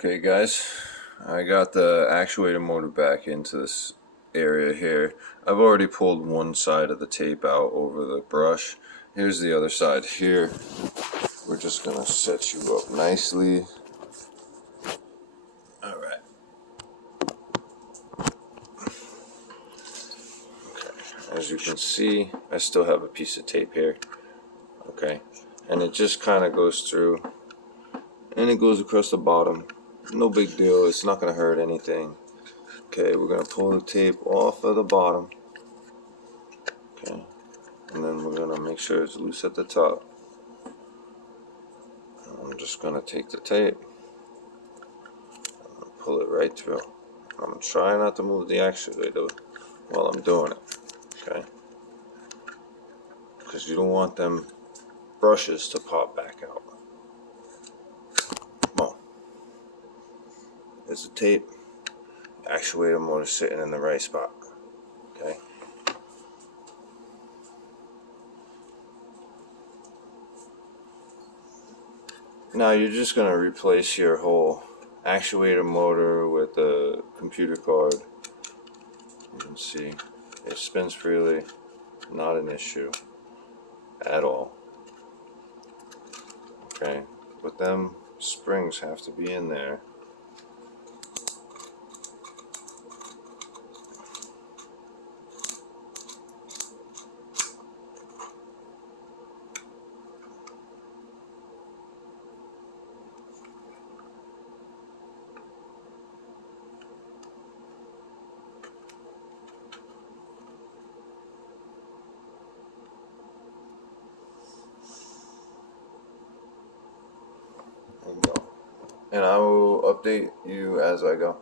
Okay guys, I got the actuator motor back into this area here. I've already pulled one side of the tape out over the brush. Here's the other side here. We're just gonna set you up nicely. Alright. Okay. As you can see, I still have a piece of tape here. Okay. And it just kind of goes through and it goes across the bottom. No big deal, it's not gonna hurt anything. Okay, we're gonna pull the tape off of the bottom. Okay, and then we're gonna make sure it's loose at the top. I'm just gonna take the tape, pull it right through. I'm gonna try not to move the actuator while I'm doing it. Okay, because you don't want them brushes to pop back out. Come on. There's the tape. Actuator motor sitting in the right spot. Okay. Now you're just going to replace your whole actuator motor with a computer card. You can see it spins freely, not an issue at all. Okay, but them springs have to be in there. There you go. And I will update you as I go.